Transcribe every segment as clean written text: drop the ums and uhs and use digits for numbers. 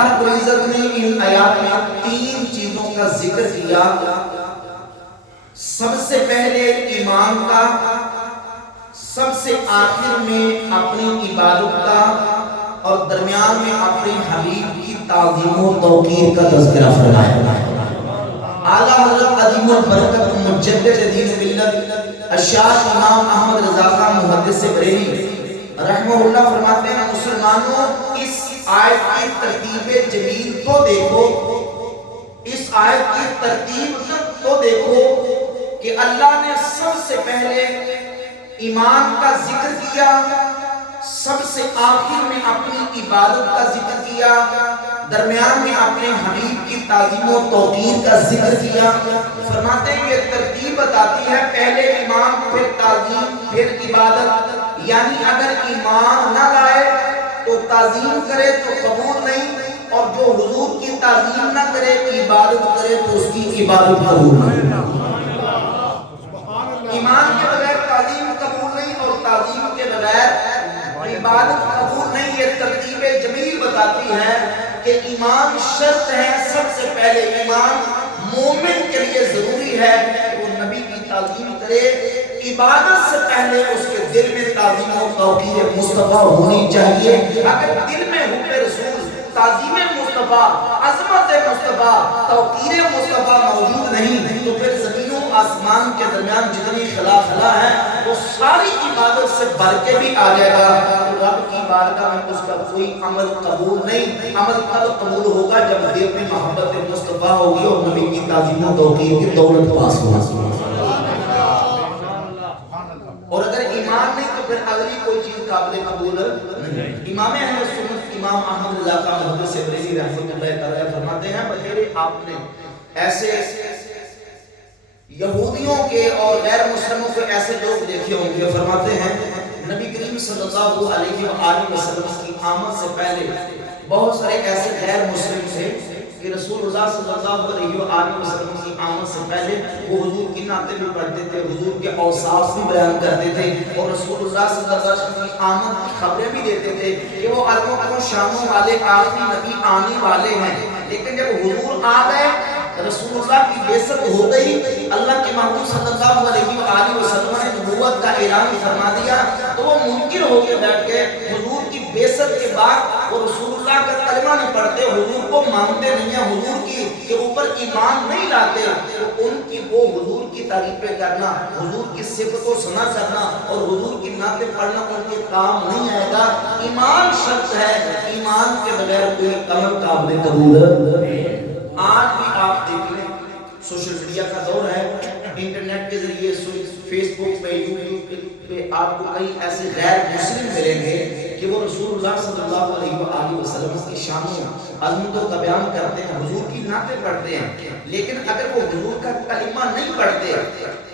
اللہ رب العزت نے ان آیات میں 3 چیزوں کا ذکر کیا. سب سے پہلے ایمان کا، سب سے آخر میں اپنی عبادت کا، اور درمیان میں اپنے حبیب کی تعظیم و توقیر کا تذکرہ فرمایا. اعلیٰ حضرت عظیم البرکت مجدد دین ملت الشیخ امام احمد رضا خان محدث بریلی رحمہ اللہ فرماتے ہیں، مسلمانوں اس آیت کی ترتیب جمیل کو دیکھو، اس آیت کی ترتیب کو دیکھو کہ اللہ نے سب سے پہلے ایمان کا ذکر کیا، سب سے آخر میں اپنی عبادت کا ذکر کیا، درمیان میں اپنے حبیب کی تعظیم و توقیر کا ذکر کیا. فرماتے ہیں یہ ترتیب بتاتی ہے پہلے ایمان پھر تعظیم پھر عبادت. یعنی اگر ایمان نہ لائے تو تعظیم کرے تو قبول نہیں، اور جو حضور کی تعظیم نہ کرے عبادت کرے تو اس کی عبادت قبول نہیں. ایمان کے بغیر تعظیم قبول نہیں اور تعظیم کے بغیر عبادت قبول نہیں. یہ ترتیب جمیل بتاتی ہے کہ ایمان شرط ہے. سب سے پہلے ایمان مومن کے لیے ضروری ہے کہ وہ نبی کی تعظیم کرے. عبادت سے پہلے اس کے دل میں تعظیم و توقیر مصطفیٰ ہونی چاہیے. اگر دل میں حب رسول، تعظیم مصطفیٰ، عظمت مصطفیٰ، توقیر مصطفیٰ موجود نہیں تو پھر زمین و آسمان کے درمیان جتنی خلا ہے وہ ساری عبادت سے بھر کے بھی آ جائے گا تو رب کی بارگاہ میں اس کا کوئی عمل قبول نہیں. عمل کب قبول ہوگا جب دل میں محبت مصطفیٰ ہوگی اور نبی کی تعظیم و توقیر کی دولت پاس ہوگی. اور اگر ایمان نہیں تو پھر اگلی کوئی چیز قابل قبول نہیں. امام اہل سنت امام احمد رضا خان محدث بریلی رحمۃ اللہ تعالی فرماتے ہیں بھائی آپ نے ایسے یہودیوں کے اور غیر مسلموں کے ایسے لوگ دیکھے ہوں گے. فرماتے ہیں نبی کریم صلی اللہ علیہ وآلہ وسلم کی آمد سے پہلے بہت سارے ایسے غیر مسلم تھے کہ رسول اللہ صلی اللہ علیہ وآلہ وسلم کی آمد سے پہلے وہ حضور کی نعتیں بھی پڑھتے تھے، حضور کے اوصاف بھی بیان کرتے تھے، اور رسول اللہ صلی اللہ علیہ وسلم کی آمد کی خبریں بھی دیتے تھے کہ وہ عربوں کو شاموں والے آخری نبی آنے والے ہیں. لیکن جب حضور آ گئے، رسول اللہ کی بعثت ہو گئی، اللہ کے محبوب صلی اللہ علیہ وآلہ وسلم نے نبوت کا اعلان فرما دیا تو وہ منکر ہو کے بیٹھ گئے. حضور کی بعثت کے بعد وہ رسول اللہ کا کلمہ نہیں پڑھتے، حضور کو مانتے نہیں ہیں، حضور کی کے اوپر ایمان نہیں لاتے. تو ان کی وہ حضور کی تعریفیں کرنا، حضور کی صفت و ثنا کرنا اور حضور کی نعتیں پڑھنا ان کے کام نہیں آئے گا. ایمان شرط ہے، ایمان کے بغیر کوئی عمل قابل قبول نہیں. آج بھی آپ دیکھ لیں سوشل میڈیا کا دور ہے، انٹرنیٹ کے ذریعے فیس بک پہ یوٹیوب پہ آپ کو کئی ایسے غیر مسلم ملیں گے کہ وہ رسول اللہ صلی اللہ علیہ وآلہ وسلم کی شان و عظمتوں کا بیان کرتے ہیں، حضور کی نعتیں پڑھتے ہیں. لیکن اگر وہ حضور کا کلمہ نہیں پڑھتے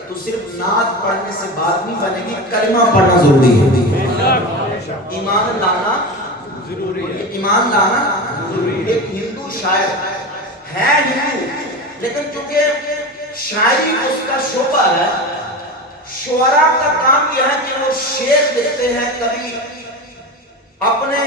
تو صرف نعت پڑھنے سے بات نہیں بنے گی، کلمہ پڑھنا ضروری ہے. ایمان لانا ضروری ہے، ایمان لانا ضروری ہے. ایک ہندو شاعر ہے ہندو لیکن چونکہ شاعری اس کا شعبہ ہے، شعراء کا کام یہ ہے کہ وہ شعر لکھتے ہیں، کبھی اپنے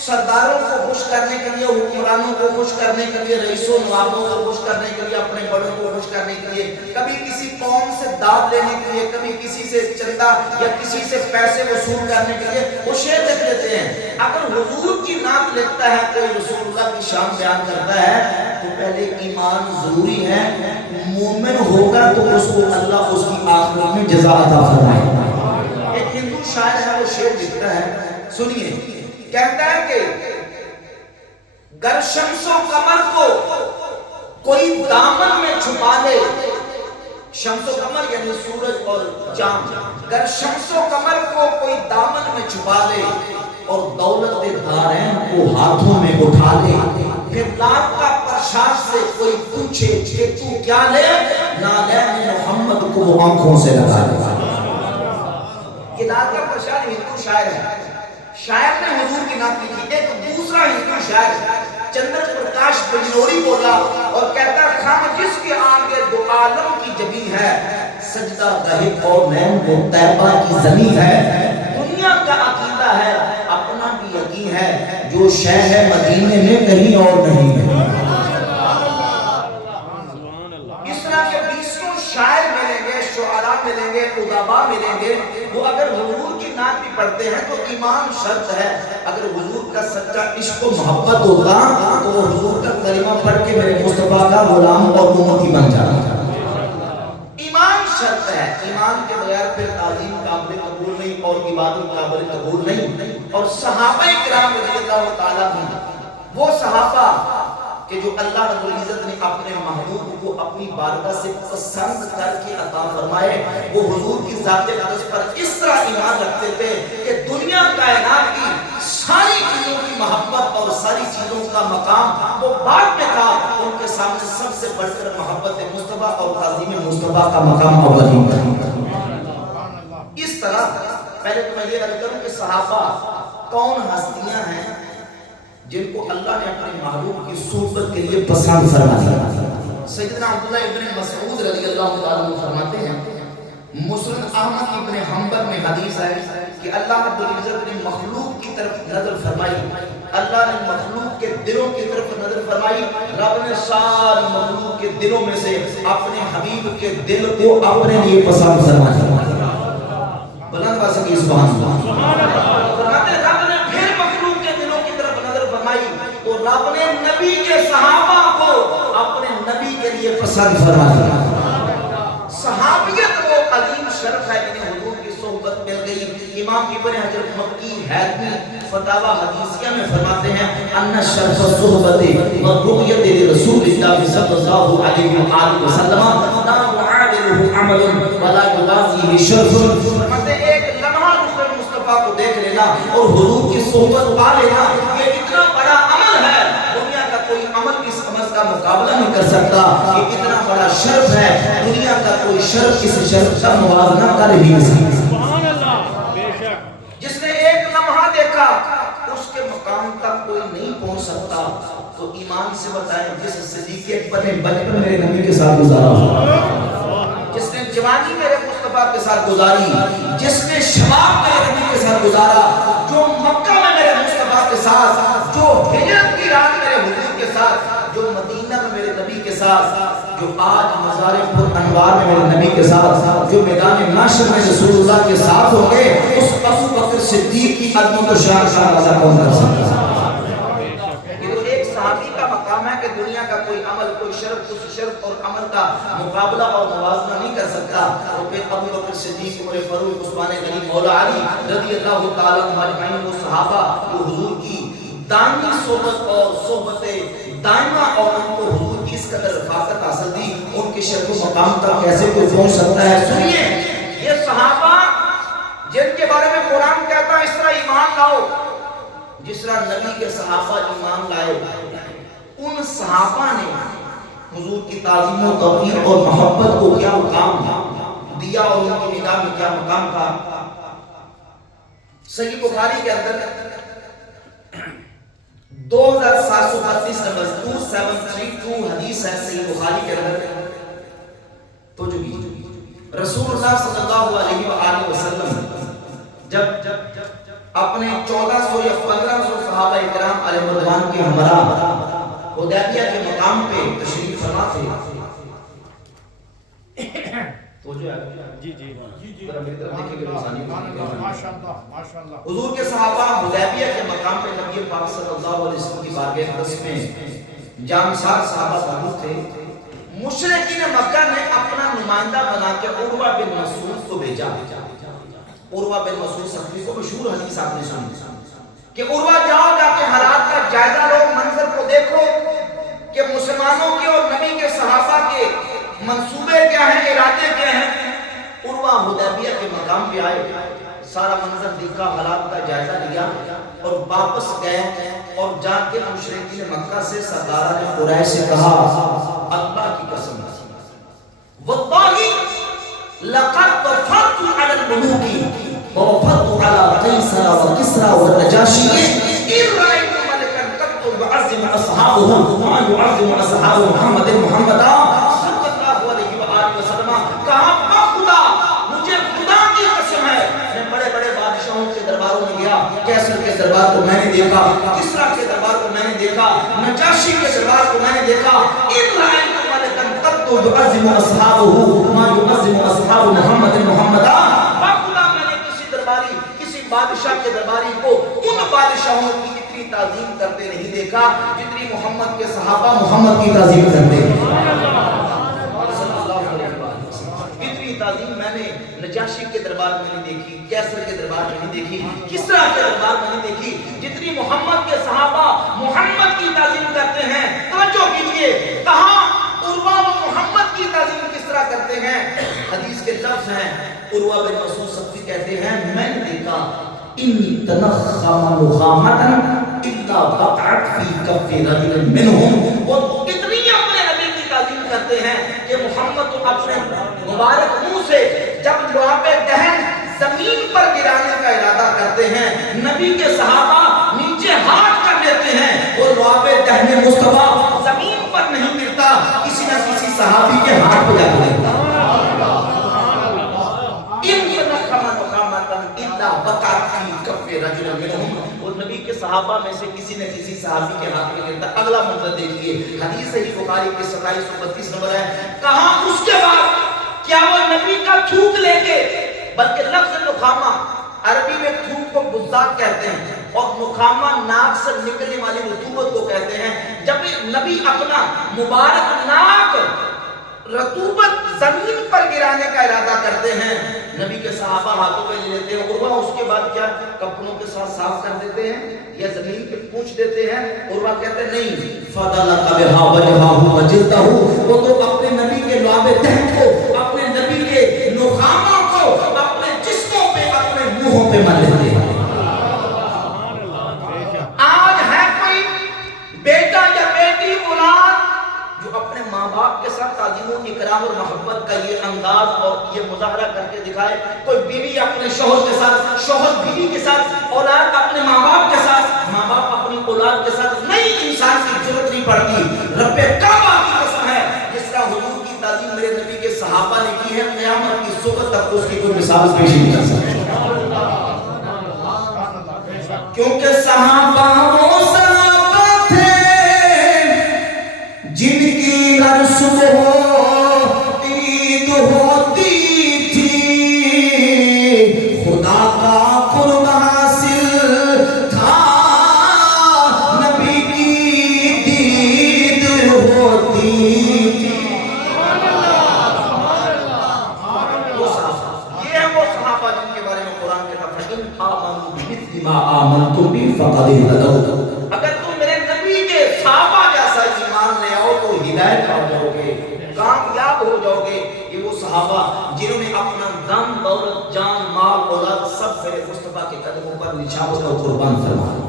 سرداروں کو خوش کرنے کے لیے، حکمرانوں کو خوش کرنے کے لیے، رئیسوں نوابوں کو خوش کرنے کے لیے، اپنے بڑوں کو خوش کرنے کے لیے، کبھی کسی قوم سے داد لینے کے لیے، کبھی کسی سے چندہ یا کسی سے پیسے وصول کرنے کے لیے وہ شعر لکھ لیتے ہیں. اگر حضور کی نعت لکھتا ہے کوئی، رسول اللہ کی شان بیان کرتا ہے تو پہلے ایمان ضروری ہے. مومن ہوگا تو اس کو اللہ اس کی آخرت میں جزا عطا فرمائے گا. ایک ہندو شاعر ہے، وہ شعر لکھتا ہے، سنیے، کہتا ہے کہ گر شمس و قمر کو کوئی دامن میں چھپا لے، شمس و قمر یعنی سورج اور چاند، گر شمس و قمر کو کوئی دامن میں چھپا لے اور دولت دارین کو ہاتھوں میں اٹھا لے، پھر لاکھ کا پرشاد سے کوئی پوچھے کہ تو کیا لے، نالین محمد کو وہ آنکھوں سے لگا لے. یہ لاکھ کا پرشاد ہندو شاعر ہے، شاعر نے حضور کی نعت لکھی. ایک دوسرا ہندو شاعر چندر پرکاش بجنوری بولا اور کہتا ہے خم جس کے آگے دو عالم کی جبی ہے، سجدہ گہے اور نین وہ طیبہ کی زمین ہے. دنیا کا عقیدہ ہے، اپنا بھی یقین ہے، جو شے ہے مدینے میں کہیں اور نہیں ہے۔ اس طرح کے 20 شاعر ملیں گے، شعراء ملیں گے، ادباء ملیں گے، وہ اگر حضور کی نعت بھی پڑھتے ہیں تو ایمان شرط ہے۔ اگر حضور کا سچا عشق و محبت ہوتا تو وہ حضور کا کلمہ پڑھ کے میرے مصطفیٰ کا غلام اور امتی بن جاتا۔ ایمان شرط ہے، ایمان کے بغیر پھر تعظیم قابل قبول نہیں اور عبادت قابل قبول نہیں۔ اور صحابہ کرام رضی اللہ تعالیٰ عنہ، وہ صحابہ کہ جو اللہ رب العزت نے اپنے محبوب کو اپنی بارگاہ سے پسند کر کے عطا فرمائے، وہ حضور کی ذات اقدس پر اس طرح ایمان رکھتے تھے کہ دنیا کائنات کی ساری چیزوں کی محبت اور ساری چیزوں کا مقام وہ بعد میں تھا، ان کے سامنے سب سے بڑھ کر محبت مصطفیٰ اور تعظیم مصطفیٰ کا مقام اول ہی تھا۔ اس طرح پہلے تو میں یہ عرض کروں کہ صحابہ کون ہستیاں ہیں جن کو اللہ نے اپنے محبوب کی صحبت کے لیے پسند فرما دیا۔ سیدنا عبداللہ ابن مسعود رضی اللہ تعالیٰ عنہ فرماتے ہیں، مسند احمد ابن حنبل میں حدیث ہے کہ اللہ رب العزت نے مخلوق کی طرف نظر فرمائی، اللہ نے مخلوق کے دلوں کی طرف نظر فرمائی، رب نے ساری مخلوق کے دلوں میں سے اپنے حبیب کے دل کو اپنے لیے پسند فرما دیا۔ بلند آواز سے سبحان اللہ۔ فرماتے ہیں رب نے پھر مخلوق کے دلوں کی طرف نظر فرمائی تو رب نے نبی کے صحابہ کو اپنے نبی کے لیے پسند فرما دیا۔ صحابیت وہ عظیم شرف ہے جنہیں حضور کی صحبت مل گئی۔ امام ابن حجر مکی حیثمی فتاوی حدیثیہ میں فرماتے ہیں ان شرف الصحبت والرؤیت لرسول اللہ صلی اللہ علیہ وآلہ وسلم لا معادلہ عمل ولا یوازیہ شرف۔ فرماتے ہیں ایک لمحہ دوسرے مصطفیٰ کو دیکھ لینا اور حضور کی صحبت پا لینا، یہ اتنا بڑا عمل ہے، دنیا کا کوئی عمل اس عمل کا مقابلہ نہیں کر سکتا۔ یہ اتنا بڑا شرف ہے، دنیا کا کوئی شرف اس شرف کا موازنہ کر ہی نہیں سکتا۔ جس نے ایک لمحہ دیکھا اس کے مقام تک کوئی نہیں پہنچ سکتا۔ تو ایمان سے بتائیں جس صدیق اکبر نے بچپن میرے نبی کے ساتھ گزارا، جس نے جوانی میرے مصطفیٰ کے ساتھ گزاری، جس نے شباب میرے نبی کے ساتھ گزارا، جو مکہ میں میرے مصطفیٰ کے ساتھ، جو ہجرت کی رات میرے حضور کے ساتھ، جو مدینہ میں میرے نبی کے ساتھ، جو آج مزار پر انوار میں میرے نبی کے ساتھ، جو میدان محشر میں رسول اللہ کے ساتھ ہوں گے، اس ابو بکر صدیق کی عظمت و شان کا اندازہ کون کر سکتا ہے؟ یہ تو ایک صحابی کا مقام ہے کہ دنیا کا کوئی عمل، کوئی شرف اس شرف اور عمل کا مقابلہ اور موازنہ نہیں کر سکتا۔ اور پھر ابو بکر صدیق، عمر فاروق، عثمان غنی، مولا علی رضی اللہ تعالیٰ عنہ اجمعین، وہ صحابہ جو حضور کی دائمی صحبت اور صحبت دائمہ اور ان کو حضور کی اس قدر رفاقت حاصل دی، ان کے شرف و مقام تک کیسے کوئی پہنچ سکتا ہے؟ سنیے، یہ صحابہ جن کے بارے میں قرآن کہتا ہے اس طرح ایمان لاؤ جس طرح نبی کے صحابہ ایمان لائے، ان صحابہ نے حضور کی تعظیم و توقیر اور محبت کو کیا مقام دیا اور ان کی نگاہ میں کیا مقام تھا۔ صحیح بخاری کے اندر 2732 نمبر 2732 حدیث ہے صحیح بخاری کے اندر۔ تو جو رسول اللہ صلی اللہ علیہ وآلہ وسلم جب اپنے 1400 یا 1500 صحابہ کرام علیہ رضوان کے ہمراہ حدیبیہ کے مقام پہ تشریف فرما تھے، تو جو ہے جی حضور کے صحابہ حدیبیہ کے مقام پہ نبی پاک صلی اللہ علیہ وسلم کی بارگاہ اقدس میں جانسار صحابہ موجود تھے۔ مشرکین مکہ نے اپنا نمائندہ بنا کے عروہ بن مسعود کو بھیجا۔ عروہ بن مسعود سخفی کو مشہور حدیث آپ نے سنی کہ عروہ جاؤ جا کے حالات کا جائزہ لو، منظر کو دیکھو کہ مسلمانوں کے اور نبی کے صحابہ کے منصوبے کیا ہیں، ارادے کیا ہیں۔ عروہ حدیبیہ کے مقام پہ آئے، سارا منظر دیکھا، حالات کا جائزہ لیا اور واپس گئے اور جا کے مشرکین مکہ سے سرداران قریش سے کہا اللہ کی قسم واللہ لقد وفدت على الملوك ووفدت على قیصر وکسرى والنجاشی ان رأيت ملكا قد يعظم اصحابه وما يعظم اصحاب محمد محمدا صلی اللہ علیہ وآلہ وسلم۔ کہا خدا مجھے خدا کی قسم ہے، میں بڑے بڑے بادشاہوں کے درباروں میں گیا، کیسر کے دربار کو میں نے دیکھا، کسریٰ دیکھا, نجاشی کے دربار کو میں نے دیکھا, ان رأیت ملکن قط یعظم اصحابہ ما یعظم اصحاب محمد محمدا, باخدا میں نے کسی درباری, کسی بادشاہ کے درباری کو ان بادشاہوں کی اتنی تعظیم کرتے نہیں دیکھا جتنی محمد کے صحابہ محمد کی تعظیم کرتے ہیں. تعظیم میں نے نجاشی کے دربار میں نہیں دیکھی, کیسر کے دربار میں نہیں دیکھی, کسرا کے دربار میں نہیں دیکھی جتنی محمد کے صحابہ محمد کی تعظیم کرتے ہیں. توجہ کیجئے, کہاں عروہ و محمد کی تعظیم کس طرح کرتے ہیں. حدیث کے لفظ ہیں, عروہ بن مسعود سقفی کہتے ہیں میں نے دیکھا انی تنخم نخامتا الا وقعت فی کف رجل منہم, وہ اتنی اپنے نبی کی تعظیم کرتے ہیں کہ محمد تو اپنے مبارک منہ سے جب لعاب دہن زمین پر گرانے کا ارادہ کرتے ہیں, نبی کے صحابہ نیچے ہاتھ کر لیتے ہیں, وہ لعاب دہن مصطفیٰ زمین پر نہیں گرتا, کسی نہ کسی صحابی کے ہاتھ پہ جا کے گرتا. اور نبی کے صحابہ میں سے کسی نہ کسی صحابی کے ہاتھ میں گرتا. اگلا منظر دیکھیے, حدیث صحیح بخاری کے 2732 نمبر ہے. کہاں اس کے بعد کیا وہ نبی کا تھوک لے کے, بلکہ لفظ نخامہ عربی میں تھوک کو بزاق کہتے ہیں اور نخامہ ناک سے نکلنے والی رطوبت کو کہتے ہیں. جب نبی اپنا مبارک ناک رطوبت زمین پر گرانے کا ارادہ کرتے ہیں, نبی کے صحابہ ہاتھوں میں لے لیتے ہیں. عروہ اس کے بعد کیا کپڑوں کے ساتھ صاف کر دیتے ہیں یا زمین پہ پوچھ دیتے ہیں؟ عروہ کہتے ہیں نہیں, فَضَلَقَ بِهَا وَجْهَهُ وَجِلْدَهُ, وہ تو اپنے نبی کے لعاب دہن کو, اپنے نبی کے نخاموں کو اپنے جسموں پہ, اپنے منہوں پہ مل لیتے ہیں. آج ہے کوئی بیٹا یا بیٹی اولاد جو اپنے ماں باپ کے ساتھ تعظیم و اکرام اور محبت کا یہ انداز اور یہ مظاہرہ کر کے دکھائے؟ کوئی بیوی اپنے شوہر کے ساتھ, شوہر بیوی کے ساتھ, اولاد اپنے ماں باپ کے ساتھ, ماں باپ اپنی اولاد کے ساتھ نہیں. انسان کی ضرورت نہیں پڑتی. رب کعبہ کی قسم ہے, جس طرح حضور کی تعظیم میرے نبی کے صحابہ نے کی ہے, قیامت کی صبح تک اس کی کوئی مثال پیش نہیں کر سکتا. کیونکہ صحابہ وہ صحابہ تھے جن کی ہر صبح عید ہوتی تھی, خدا کا قرب حاصل تھا, نبی کی دید ہوتی تھی. یہ ہیں وہ صحابہ جن کے بارے میں قرآن کہتا ہے فَإِنْ آمَنُوا بِمِثْلِ مَا آمَنْتُمْ بِهِ فَقَدِ اهْتَدَوْا, اگر تم میرے نبی کے صحابہ جیسا ایمان لے آؤ تو ہدایت پا جاؤ گے, کامیاب ہو جاؤ گے. یہ وہ صحابہ جنہوں نے اپنا دم, دولت, جان, مال, اولاد سب میرے مصطفیٰ کے قدموں پر نچھاور اور قربان فرمایا.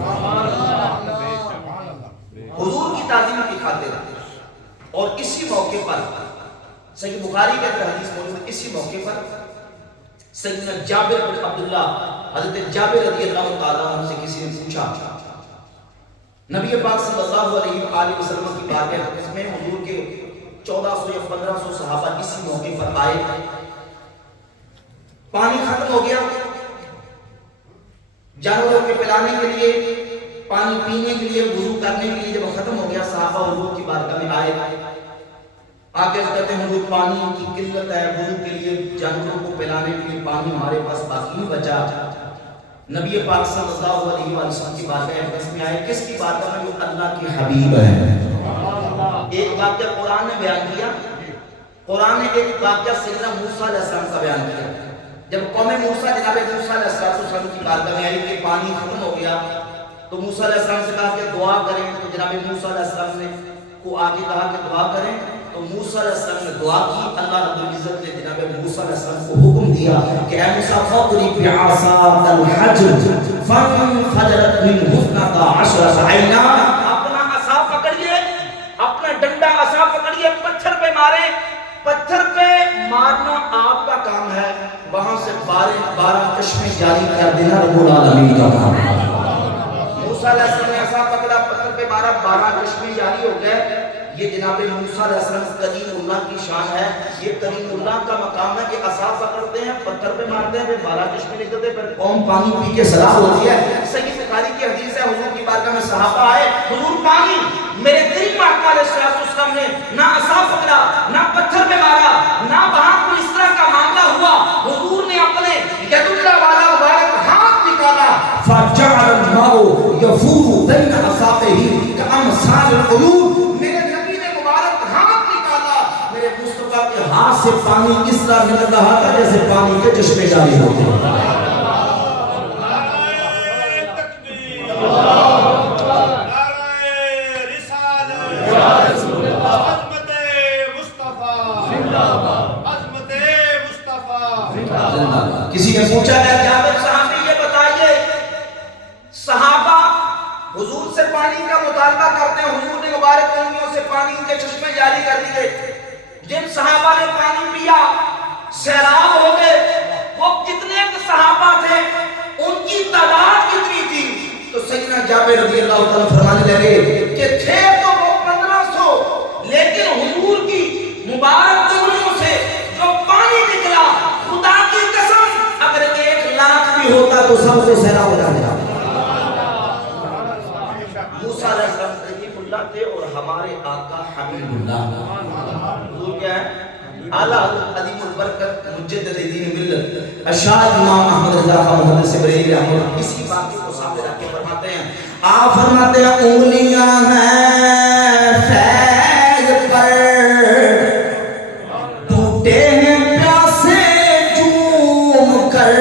حضور کی تعظیم کی خاطر اور اسی موقع پر صحیح بخاری کے اندر حدیث موجود ہے, اسی موقع پر سیدنا جابر بن عبداللہ, حضرت جابر رضی اللہ تعالیٰ عنہ سے کسی نے پوچھا, نبی پاک صلی اللہ علیہ وآلہ وسلم کی بارگاہ اقدس میں حضور کے 1400 یا 1500 صحابہ اسی موقع پر آئے, پانی ختم ہو گیا, جانوروں کے پلانے کے لیے, پانی پینے کے لیے, وضو کرنے کے لیے جب ختم ہو گیا, صحابہ حضور کی بارگاہ میں آئے, آگے کہتے ہیں حضور پانی کی قلت ہے, وضو کے لیے, جانوروں کو پلانے کے لیے پانی ہمارے پاس باقی نہیں بچا. نبی پاک صلی اللہ علیہ وسلم کی بارگاہ اقدس میں آئے, کس کی بارگاہ میں؟ جو اللہ کی حبیب ہے. ایک واقعہ قرآن نے بیان کیا, قرآن نے ایک واقعہ سیدنا موسیٰ علیہ السلام کا بیان کیا. جب قوم موسیٰ جناب موسیٰ علیہ السلام کی بارگاہ میں آئی کہ پانی ختم ہو گیا, تو موسیٰ علیہ السلام سے کہا کہ دعا کریں, تو جناب موسیٰ علیہ السلام نے کو آگے کہا کہ دعا کریں, تو موسیٰ علیہ السلام نے دعا کی. اللہ رب العزت نے جناب موسیٰ علیہ السلام کو حکم دیا کہ اے موسیٰ فَاضْرِبْ بِعَصَاكَ الْحَجَرَ فَانْفَجَرَتْ مِنْهُ اثْنَتَا عَشْرَةَ عَيْنًا, اپنا عصا پکڑیے, اپنا ڈنڈا عصا پکڑیے, پتھر پہ مارے. پتھر پہ مارنا آپ کا کام ہے, وہاں سے 12 چشمے جاری کر دینا رب العالمین کا کام ہے. موسیٰ علیہ السلام نے عصا پکڑا, پتھر پہ مارا, 12 چشمے جاری ہو گئے. یہ جناب موسیٰ علیہ السلام کریم اللہ کی شان ہے. یہ کریم اللہ کا مقام ہے کہ عصا پکڑتے ہیں, پتھر پہ مارتے ہیں, پھر 12 چشمے نکلتے ہیں, پھر قوم پانی پی کے سیراب ہوتی ہے. صحیح بخاری کی حدیث ہے, حضور کی بارگاہ میں صحابہ آئے, حضور پانی میرے کریم آقا علیہ السلام نے نہ عصا پکڑا, نہ پتھر پہ مارا, نہ وہاں کوئی اس طرح کا معاملہ ہوا. حضور نے اپنے ید اللہ والا مبارک ہاتھ نکالا, فجعل الماء یفور بین اصابعہ کامثال العیون. میرے نبی نے مبارک ہاتھ نکالا, میرے مصطفیٰ کے ہاتھ سے پانی اس طرح نکل رہا تھا جیسے پانی کے چشمے جاری ہوتے ہیں. کسی نے پوچھا ہے جابر صحابی یہ بتائیے, صحابہ حضور سے پانی کا مطالبہ کرتے ہیں, حضور نے مبارک انگلیوں سے پانی کے چشمے جاری کر دیے. جن صحابہ نے پانی پیا سیراب ہو گئے. وہ کتنے صحابہ تھے, ان کی تعداد کتنی تھی؟ تو سیدنا جابر رضی اللہ تعالیٰ فرمانے لگے کہ تھے تو وہ 1500, لیکن حضور کی مبارک انگلیوں سے جو پانی نکلا, خدا کی قسم اگر 1,00,000 بھی ہوتا تو سب کو سیراب ہو جاتا. موسیٰ علیہ السلام کریم اللہ تھے اور ہمارے آقا حبیب اللہ. حضور کیا ہے؟ اعلیٰ عظیم البرکت مجدد دین ملت اشاد امام احمد رضا خان محمد سے بریلی رحمت اسی واقعے کو سامنے رکھ کے فرماتے ہیں. آپ فرماتے ہیں انگلیاں ہیں فیض پر ٹوٹے ہیں پیاسے چوم کر,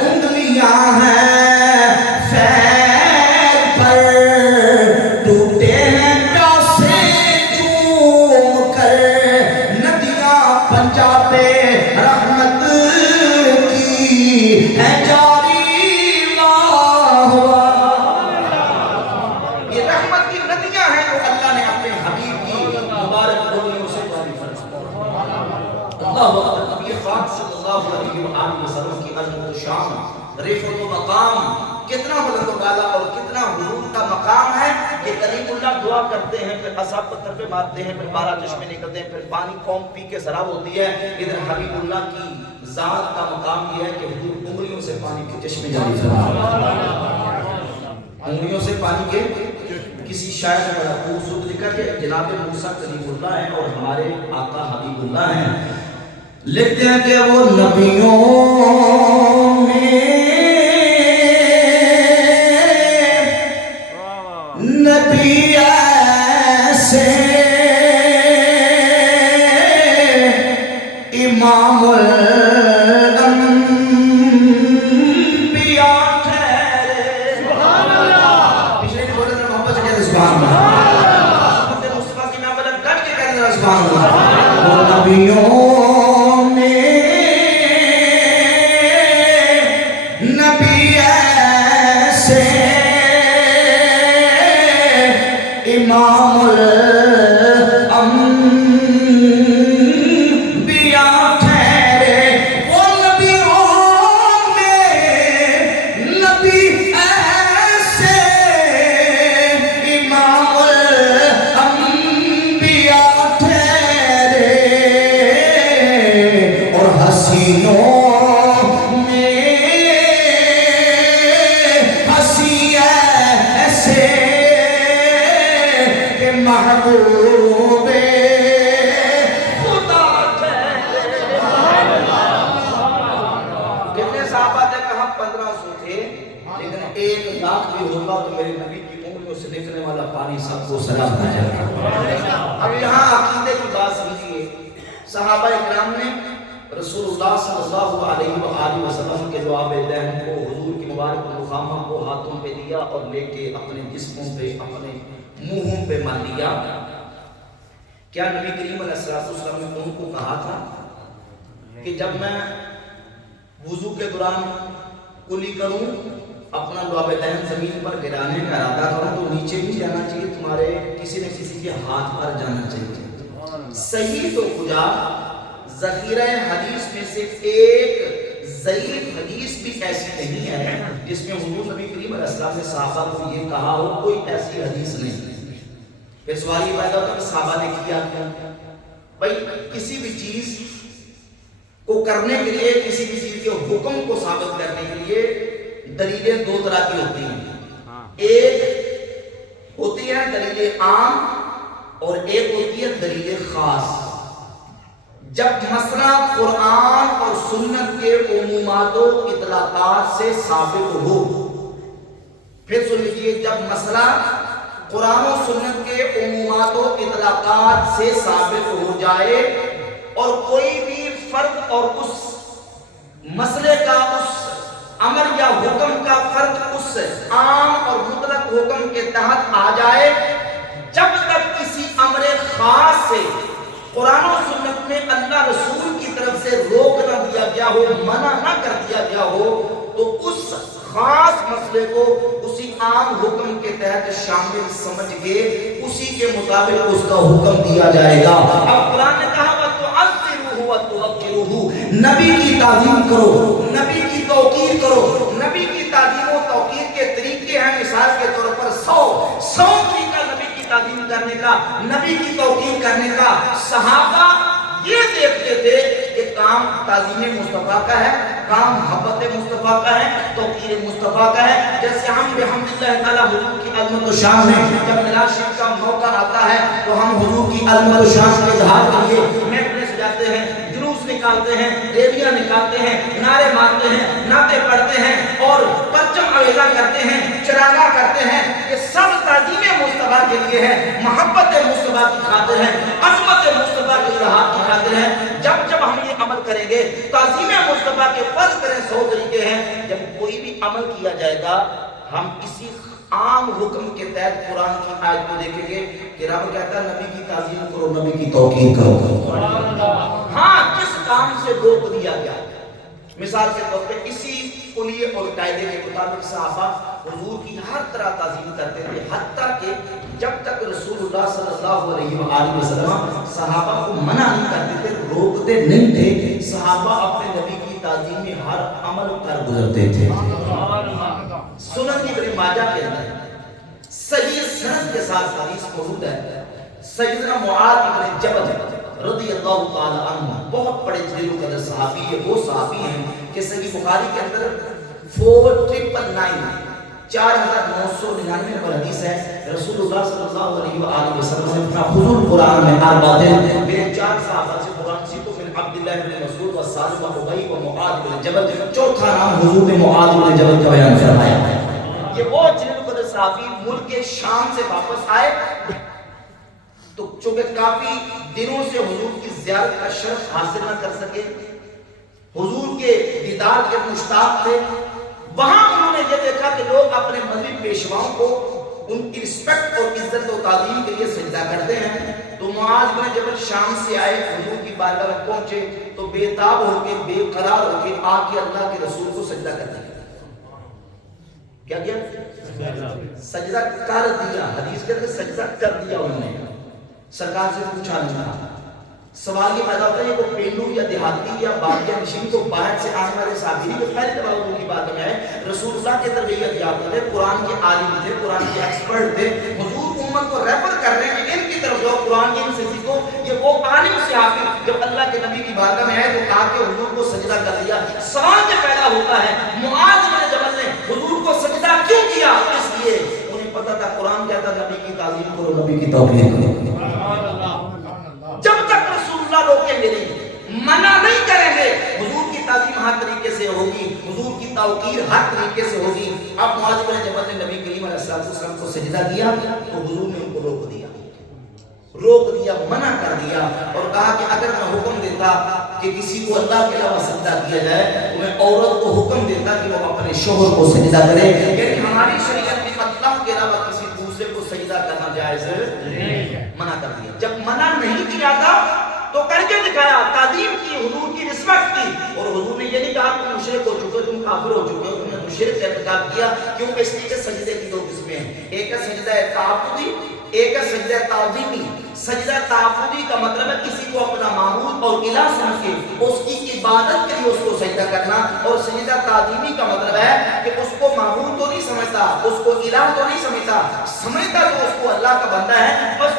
انگلیاں ہیں فیض پر ٹوٹے ہیں پیاسے چوم کر, ندیاں پنجاب رحمت کی ہے جاری واہ واہ. یہ رحمت کی ندیاں ہیں جو اللہ نے اپنے حبیب کی مبارک انگلیوں سے جاری فرمائی. اللہ اکبر. نبی پاک صلی اللہ علیہ وآلہ وسلم کی عظمت و شان, رفعت و مقام کتنا بلند و بالا اور کتنا حضور کا مقام ہے کہ کریم اللہ دعا کرتے ہیں, پھر عصا پتھر پہ مارتے ہیں, پھر 12 چشمے نکلتے ہیں, پھر پانی قوم پی کے سیراب ہوتی ہے. ادھر حبیب اللہ کی ذات کا مقام یہ ہے کہ حضور انگلیوں سے پانی کے چشمے جاری فرماتے ہیں. انگلیوں سے پانی کے کسی شاعر نے بڑا خوبصورت لکھا کہ جناب موسیٰ کریم اللہ ہیں اور ہمارے آقا حبیب اللہ ہیں. لکھتے ہیں کہ وہ نبیوں میں نبی ایسے امام الانبیاء ٹھہرے. پچھلے نہیں بولے محبت سے کہتے سبحان اللہ, مصطفیٰ کی نام بلند کٹ کے کہتے سبحان اللہ. وہ نبیوں نبی ایسے امام الانبیاء ٹھہرے. وہ نبیوں میں نبی ایسے امام الانبیاء ٹھہرے, اور حسینوں محبوب خدا ٹھہرے. کتنے صحابہ تھے؟ کہاں 1500 تھے, لیکن 1,00,000 بھی ہوگا تو میرے نبی کی انگلیوں سے نکلنے والا پانی سب کو سیراب کر جائے گا. اب یہاں عقیدے کی بات سمجھیے. صحابہ اکرام نے رسول اللہ صلی اللہ علیہ وآلہ وسلم کے جو آبدین کو حضور کی مبارک مقامہ کو ہاتھوں پہ دیا اور لے کے اپنے جسموں پہ اپنے منہوں پہ مل لیا. کیا نبی کریم علیہ السلام نے ان کو کہا تھا کہ جب میں وضو کے دوران کلی کروں اپنا لعابدین زمین پر گرانے کا ارادہ کروں تو نیچے بھی جانا چاہیے, تمہارے کسی نہ کسی کے ہاتھ پر جانا چاہیے. صحیح تو کجا ذخیرہ حدیث میں سے ایک ضعیف حدیث بھی ایسی نہیں ہے جس میں حضور نبی کریم علیہ السلام نے صحابہ کو یہ کہا ہو, کوئی ایسی حدیث نہیں. پھر سوال یہ پیدا ہوتا ہے کہ صحابہ نے کیا کیا؟ بھائی کسی بھی چیز کو کرنے کے لیے، کسی بھی چیز کے حکم کو ثابت کرنے کے لیے دلیلیں دو طرح کی ہوتی ہیں، ایک ہوتی ہے دلیل عام اور ایک ہوتی ہے دلیل خاص۔ جب مسئلہ قرآن اور سنت کے عمومات و اطلاقات سے ثابت ہو، پھر سن لیجیے، جب مسئلہ قرآن و سنت کے عمومات و اطلاقات سے ثابت ہو جائے اور کوئی بھی فرد اور اس مسئلے کا، اس امر یا حکم کا فرد اس عام اور مطلق حکم کے تحت آ جائے، جب تک کسی امر خاص سے قرآن و سنت میں اللہ رسول کی طرف سے روک نہ دیا گیا ہو، منع نہ کر دیا گیا ہو، تو اس خاص مسئلے کو اسی عام حکم کے تحت شامل سمجھ کے اسی کے مطابق اس کا حکم دیا جائے گا۔ اب قرآن نے کہا وَتُعَذِّرُوهُ وَتُوَقِّرُوهُ، نبی کی تعظیم کرو، نبی کی توقیر کرو۔ نبی کی تعظیم و توقیر کے طریقے ہیں، مثال کے طور پر سو طریقہ نبی کی تعظیم کرنے کا، نبی کی توقیر کرنے کا۔ صحابہ یہ دیکھتے تھے کہ کام تعظیم مصطفیٰ کا ہے، کام محبت مصطفیٰ کا ہے، توقیر مصطفیٰ کا ہے۔ جیسے ہم بحمد اللہ تعالیٰ حضور کی عظمت و شان میں جب میلاد شریف کا موقع آتا ہے تو ہم حضور کی عظمت و شان کے اظہار کے لیے محفلیں سجاتے ہیں، جلوس نکالتے ہیں، ریلیاں نکالتے ہیں، نعرے مارتے ہیں، نعتیں پڑھتے ہیں اور پرچم آویزاں کرتے ہیں، چراغاں کرتے ہیں۔ یہ سب تعظیم مصطفیٰ کے لیے ہے، محبت مصطفیٰ کی خاطر ہے، عظمت مصطفیٰ کے اظہار کی خاطر ہے۔ جب ہم یہ عمل کریں گے، تعظیم مصطفیٰ کے فرض کریں 100 طریقے ہیں، جب کوئی بھی عمل کیا جائے گا ہم اسی عام حکم کے تحت قرآن کی آیت کو دیکھیں گے کہ رب کہتا ہے نبی کی تعظیم کرو، نبی کی توقیر کرو۔ ہاں جس کام سے روک دیا گیا، مثال کے طور پہ اسی قلیے اور قاعدے کے مطابق صحابہ حضور کی ہر طرح تعظیم کرتے تھے، حتیٰ کہ جب تک رسول اللہ صلی اللہ علیہ وآلہ وسلم صحابہ کو منع نہیں کرتے تھے، روکتے نہیں تھے، صحابہ اپنے نبی کی تعظیم میں ہر عمل کر گزرتے تھے۔ سنن ابن ماجہ کے اندر صحیح سند کے ساتھ حدیث موجود ہے، سیدنا معاذ بن جبل رضی اللہ تعالی عنہ بہت بڑے جلیل القدر صحابی ہے، وہ صحابی ہیں کہ صحیح بخاری کے اندر 4999 نمبر حدیث ہے، رسول اللہ صلی اللہ علیہ وآلہ وسلم نے اپنا حضور قرآن میں اربعۃ میرے 4 صحابہ سے قرآن سیکھو، من عبداللہ بن مسعود و سالم و ابی و معاذ بن جبل، چوتھا نام حضور نے معاذ بن جبل کا بیان فرمایا ہے۔ یہ وہ جلیل القدر صحابی ملک شام سے واپس آئے تو چونکہ کافی دنوں سے حضور کی زیارت کا شرف حاصل نہ کر سکے، حضور کے دیدار کے مشتاق تھے، وہاں انہوں نے یہ دیکھا کہ لوگ اپنے مذہبی پیشواؤں کو ان کی رسپیکٹ اور عزت و تعظیم کے لیے سجدہ کرتے ہیں، تو معاذ بن جبل شام سے آئے، حضور کی بارگاہ میں پہنچے تو بے تاب ہو کے، بے قرار ہو کے آ کے اللہ کے رسول کو سجدہ کر دیا۔ کیا کیا؟ سجدہ کر دیا، حدیث کے اندر سجدہ کر دیا انہوں نے، سرکار سے پوچھا نہیں۔ سوال یہ پیدا ہوتا ہے کہ وہ پینڈو یا دیہاتی یا باغیہ نشین کو باہر سے آنے والے صحابی کے پہلے دفعہ حضور کی بات میں آئے، رسول اللہ کے تربیت یافتہ تھے، قرآن کے عالم تھے، قرآن کے ایکسپرٹ تھے، حضور امت کو ریفر کر رہے ہیں کہ ان کی طرف جاؤ، قرآن کی ان سے سیکھو۔ یہ وہ عالم صحابی جب اللہ کے نبی کی بارگاہ میں آئے تو کہا کہ حضور کو سجدہ کر دیا۔ سوال یہ پیدا ہوتا ہے معاذ بن جبل نے حضور کو سجدہ کیوں کیا؟ اس لیے انہیں پتا تھا قرآن کہتا ہے نبی کی تعظیم کرو، نبی کی توقیر کرو۔ جب تک رسول اللہ روکیں گے نہیں، منع نہیں کریں گے، حضور کی تعظیم ہر طریقے سے ہوگی، حضور کی توقیر ہر طریقے سے ہوگی۔ اب معاذ بن جبل نے نبی کریم علیہ السلام کو سجدہ کیا تو حضور نے ان کو روک دیا، منع کر دیا اور کہا کہ اگر میں حکم دیتا کہ کسی کو اللہ کے علاوہ سجدہ کیا جائے تو میں عورت کو حکم دیتا کہ وہ اپنے شوہر کو سجدہ کرے، یعنی ہماری شریعت میں اللہ کے علاوہ کسی دوسرے کو سجدہ کرنا جائز نہیں، منع کر دیا۔ جب منع نہیں کیا تھا تو کر کے دکھایا، تعظیم کی، حضور کی رسپیکٹ کی، اور حضور نے یہ نہیں کہا تم مشرک ہو چکے ہو، تم کافر ہو چکے ہو، تم نے تو شرک کا ارتکاب کیا۔ کیوں؟ اس لیے کہ سجدے کی 2 قسمیں ہیں، ایک ہے سجدہ تعبدی، ایک ہے سجدہ تعظیمی۔ سجدہ تعبدی کا مطلب ہے کسی کو اپنا معبود اور الہ سمجھ کے اس کی عبادت کے لیے اس کو سجدہ کرنا، اور سجدہ تعظیمی کا مطلب ہے کہ اس کو معبود تو نہیں سمجھتا، اس کو الہ تو نہیں سمجھتا، سمجھتا تو اس کو اللہ کا بندہ ہے، بس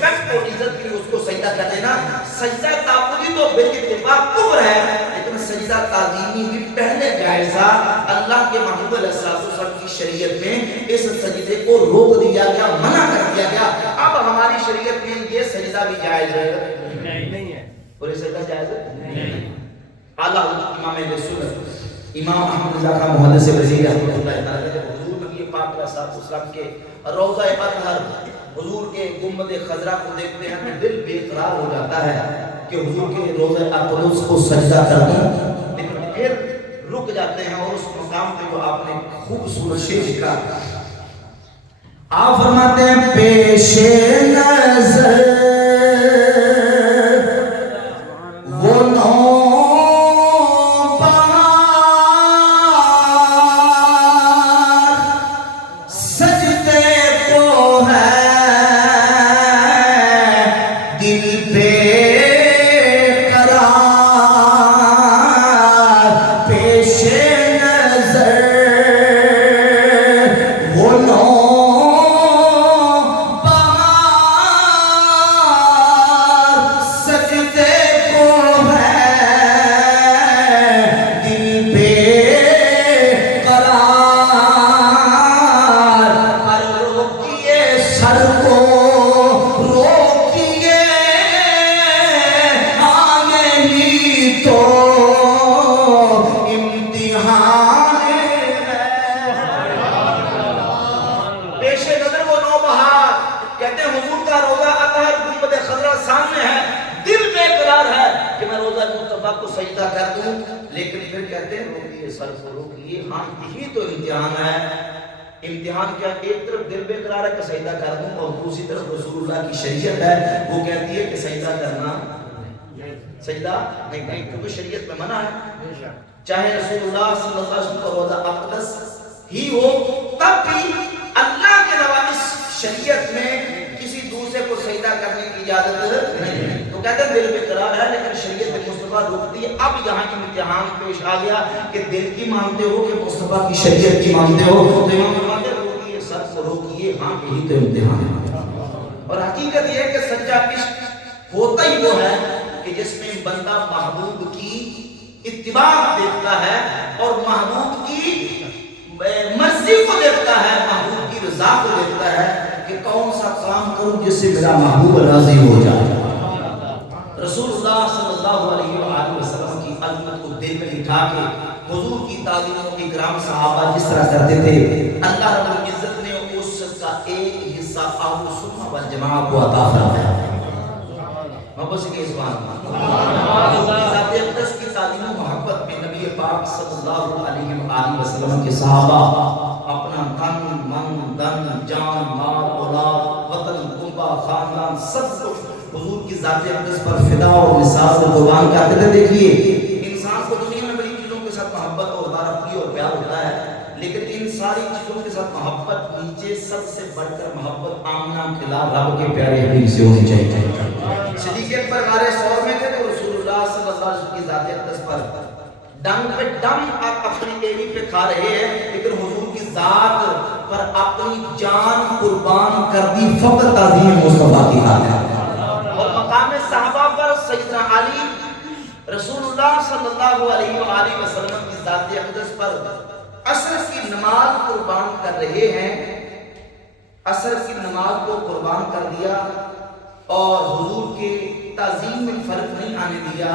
ریسپیکٹ اور عزت کے لیے اس کو سجدہ کر دینا سجدہ تعبدی تو بالاتفاق کفر ہے، لیکن سجدہ تعظیمی بھی پہلے جائز تھا۔ اللہ کے محبوب علیہ السلام کی شریعت میں اس سجدے کو روک دیا گیا، منع کر دیا گیا۔ اب ہماری شریعت میں یہ سجدہ بھی جائز ہے نہیں ہے، اور یہ سجدہ جائز ہے نہیں۔ اعلیٰ امام اہل سنت امام احمد رضا خان محدث وزیر رحمۃ اللہ تعالی جب حضور نبی پاک علیہ الصلوۃ والسلام کے روضہ اطہر حضور کے گنبد خضرا کو دیکھتے ہیں تو دل بے قرار ہو جاتا ہے کہ حضور کے روضہ اقدس کو سجدہ کر دیں، لیکن پھر رک جاتے ہیں اور اس مقام پہ جو آپ نے خوبصورت شعر لکھا، آپ فرماتے ہیں پیش نظر وہ نو کو سجدہ کر دوں، لیکن پھر کہتے ہیں روکیے سر کو روکیے، ہاں یہی تو امتحان ہے۔ امتحان کیا؟ ایک طرف دل بے قرار ہے کہ سجدہ کر دوں، اور دوسری طرف رسول اللہ کی شریعت ہے وہ کہتی ہے کہ سجدہ کرنا سجدہ نہیں، کیونکہ شریعت میں منع ہے۔ چاہے رسول اللہ صلی اللہ علیہ وسلم کا روضہ اقدس ہی ہو، تب بھی اللہ کے علاوہ اس شریعت میں کسی دوسرے کو سجدہ کرنے کی اجازت نہیں۔ تو کہتے ہیں دل بے قرار ہے، لیکن شریعت مصطفیٰ روکتی ہے۔ اب یہاں امتحان پیش آ گیا کہ دل کی مانتے ہو کہ مصطفیٰ کی شریعت کی مانتے ہو، تو امام فرماتے ہیں روکیے سر کو روکیے، ہاں یہی تو امتحان ہے۔ اور حقیقت یہ ہے کہ سچا عشق ہوتا ہی وہ ہے کہ جس میں بندہ محبوب کی اتباع دیکھتا ہے اور محبوب کی مرضی کو دیکھتا ہے، محبوب کی رضا کو دیکھتا ہے کہ کون سا کام کروں جس سے میرا محبوب راضی ہو جائے۔ رسول اللہ صلی اللہ علیہ وآلہ وسلم کی عظمت کو دل میں اٹھا کے حضور کی تعظیم و اکرام صحابہ جس طرح کرتے تھے، اللہ رب العزت نے اس کا ایک حصہ اہل سنت والجماعت کو عطا فرمایا۔ محبت سے کہ سبحان اللہ۔ ذات اقدس کی تعظیم و محبت میں نبی پاک صلی اللہ علیہ وآلہ وسلم کے صحابہ اپنا تن من دن جان مال اولاد وطن کنبہ خاندان سب کچھ حضور کی ذات اقدس پر فدا اور نثار و قربان کرتے تھے۔ دیکھیے انسان کو دنیا میں بڑی چیزوں کے ساتھ محبت اور تعارفی اور پیار ہوتا ہے، لیکن ان ساری چیزوں کے ساتھ محبت نیچے سب سے بڑھ کر محبت آمنہ کھلا رب کے پیارے حبیب سے ہونی چاہیے۔ صدیق اکبر غار ثور میں تھے تو رسول اللہ صلی اللہ علیہ وسلم کی ذات اقدس پر ڈنگ پہ ڈنگ آپ اپنی ایوی پہ کھا رہے ہیں، لیکن حضور کی ذات پر اپنی جان قربان کر دی فقط تعظیم مصطفیٰ کی خاطر۔ اور مقام صحابہ پر سیدنا علی رسول اللہ صلی اللہ علیہ وآلہ وسلم کی ذات اقدس پر عصر کی نماز قربان کر رہے ہیں، عصر کی نماز کو قربان کر دیا اور حضور کے تعظیم میں فرق نہیں آنے دیا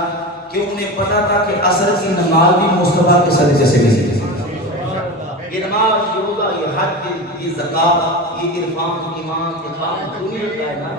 کہ انہیں پتا تھا کہ عصر کی نماز بھی مصطفیٰ کے صدقے سے ملی۔ یہ نماز، یہ روزہ، یہ حج، یہ زکات، یہ عرفان، ایمان، اقام دنیا کا ہے نا۔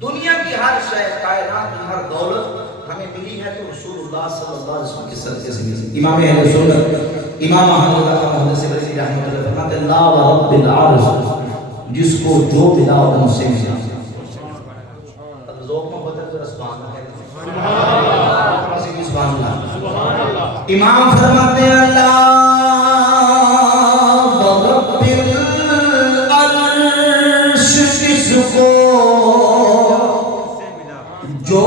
دنیا کی ہر شے، کائنات کی ہر دولت ہمیں ملی ہے تو رسول اللہ صلی اللہ علیہ وسلم کے صدقے سے ملی۔ امام اہل سنت امام احمد محدث وزیر رحمۃ اللہ فرماتے ہیں لا رب العرش، جس کو جو ملا ان سے ملا۔ اب ذوق میں بدل کر سبحان اللہ۔ امام فرماتے ہیں اللہ رب العرش، جس کو جو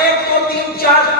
1 2 3 4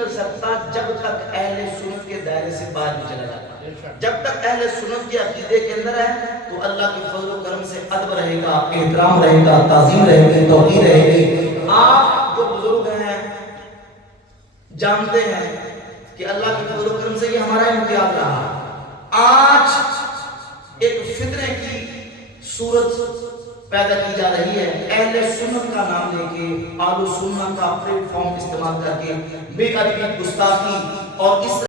نکل سکتا جب تک اہل سنت کے دائرے سے باہر نہیں چلا جاتا. جب تک اہل سنت کے عقیدے کے اندر ہے تو اللہ کے فضل و کرم سے ادب رہے گا, احترام رہے گا, تعظیم رہے گی, توقیر رہے گی. آپ جو بزرگ ہیں جانتے ہیں کہ اللہ کے فضل و کرم سے یہ ہمارا امتیاز رہا. آج ایک فتنے کی صورت پیدا کی جا رہی ہے, اہل سنت کا نام لے کے, اہل سنت کا پلیٹ فارم استعمال کر کے بے ادبی, گستاخی اور اس